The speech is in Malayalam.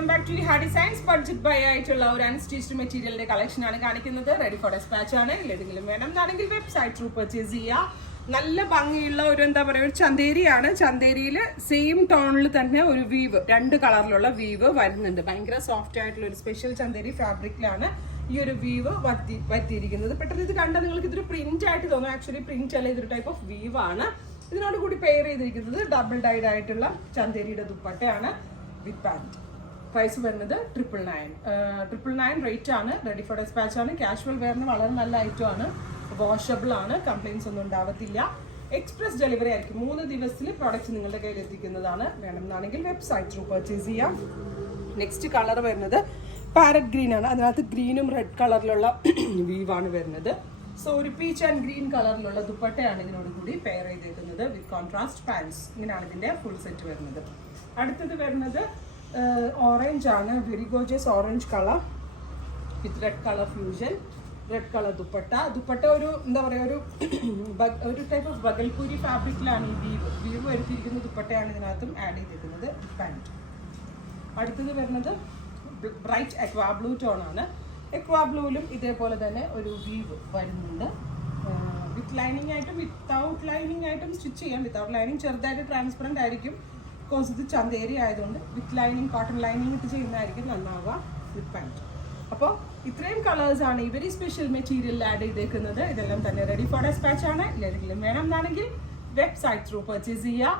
വെൽക്കം ബാക്ക് ടു ഹാ ഡിസൈൻസ്. ബഡ്ജറ്റ് ബൈ ആയിട്ടുള്ള ഒരു അൺസ്റ്റിച്ച്ഡ് മെറ്റീരിയലിന്റെ കളക്ഷൻ ആണ് കാണിക്കുന്നത്. റെഡി ഫോർ ഡെസ്പാച്ച് ആണ്. ഏതെങ്കിലും വേണം എന്നാണെങ്കിൽ വെബ്സൈറ്റ് ത്രൂ പർച്ചേസ് ചെയ്യുക. നല്ല ഭംഗിയുള്ള ഒരു എന്താ പറയുക ഒരു ചന്തേരിയാണ്. ചന്തേരിയിൽ സെയിം ടോണിൽ തന്നെ ഒരു വീവ്, രണ്ട് കളറിലുള്ള വീവ് വരുന്നുണ്ട്. ഭയങ്കര സോഫ്റ്റ് ആയിട്ടുള്ള ഒരു സ്പെഷ്യൽ ചന്തേരി ഫാബ്രിക്കിലാണ് ഈ ഒരു വീവ് വരുത്തിയിരിക്കുന്നത്. പെട്ടെന്ന് ഇത് കണ്ടാൽ നിങ്ങൾക്ക് ഇതൊരു പ്രിന്റ് ആയിട്ട് തോന്നും. ആക്ച്വലി പ്രിന്റ് അല്ല, ഇതൊരു ടൈപ്പ് ഓഫ് വീവ് ആണ്. ഇതിനോട് കൂടി പെയർ ചെയ്തിരിക്കുന്നത് ഡബിൾ ഡൈഡ് ആയിട്ടുള്ള ചന്തേരിയുടെ ദുപ്പട്ടയാണ് വിത്ത് പാൻറ്. പ്രൈസ് വരുന്നത് 999 റേറ്റ് ആണ്. റെഡി ഫോർ ഡെസ്പാച്ച് ആണ്. കാഷ്വൽ വെയറിന് വളരെ നല്ല ഐറ്റം ആണ്. വാഷബിൾ ആണ്. കംപ്ലൈൻസ് ഒന്നും ഉണ്ടാവത്തില്ല. എക്സ്പ്രസ് ഡെലിവറി ആയിരിക്കും. 3 ദിവസത്തിൽ പ്രോഡക്റ്റ് നിങ്ങളുടെ കയ്യിൽ എത്തിക്കുന്നതാണ്. വേണമെന്നാണെങ്കിൽ വെബ്സൈറ്റ് ത്രൂ പർച്ചേസ് ചെയ്യാം. നെക്സ്റ്റ് കളർ വരുന്നത് പാരറ്റ് ഗ്രീൻ ആണ്. അതിനകത്ത് ഗ്രീനും റെഡ് കളറിലുള്ള വീവാണ് വരുന്നത്. സോ ഒരു പീച്ച് ആൻഡ് ഗ്രീൻ കളറിലുള്ള ദുപ്പട്ടയാണ് ഇതിനോട് കൂടി പെയർ ചെയ്തേക്കുന്നത് വിത്ത് കോൺട്രാസ്റ്റ് പാൻസ്. ഇങ്ങനെയാണ് ഇതിന്റെ ഫുൾ സെറ്റ് വരുന്നത്. അടുത്തത് വരുന്നത് ഓറഞ്ച് ആണ്. Very gorgeous orange colour with red colour fusion. Red colour dupatta ഒരു എന്താ പറയുക ഒരു ടൈപ്പ് ഓഫ് ബഗൽപൂരി ഫാബ്രിക്കിലാണ് ഈ വീവ് വരുത്തിയിരിക്കുന്ന ദുപ്പട്ടയാണ് ഇതിനകത്തും ആഡ് ചെയ്തിരിക്കുന്നത് പാൻറ്. അടുത്തത് വരുന്നത് ബ്രൈറ്റ് എക്വാ ബ്ലൂ ടോൺ ആണ്. എക്വാ ബ്ലൂവിലും ഇതേപോലെ തന്നെ ഒരു വീവ് വരുന്നുണ്ട്. വിത്ത് ലൈനിങ് ആയിട്ടും വിത്തൗട്ട് ലൈനിങ് ആയിട്ടും സ്റ്റിച്ച് ചെയ്യാം. വിത്തൗട്ട് ലൈനിങ് ചെറുതായിട്ട് ട്രാൻസ്പെറൻറ്റ് ആയിരിക്കും. ബിക്കോസ് ഇത് ചന്തേരി ആയതുകൊണ്ട് വിത്ത് ലൈനിങ് കോട്ടൺ ലൈനിങ് ഇട്ട് ചെയ്യുന്നതായിരിക്കും നന്നാവുക വിത്ത് പാൻറ്. അപ്പോൾ ഇത്രയും കളേഴ്സാണ് ഈ വെരി സ്പെഷ്യൽ മെറ്റീരിയൽ ആഡ് ചെയ്തേക്കുന്നത്. ഇതെല്ലാം തന്നെ റെഡി ഫോർ ഡെസ്പാച്ച് ആണ്. ഏതെങ്കിലും വേണം എന്നാണെങ്കിൽ വെബ്സൈറ്റ് ത്രൂ പർച്ചേസ് ചെയ്യുക.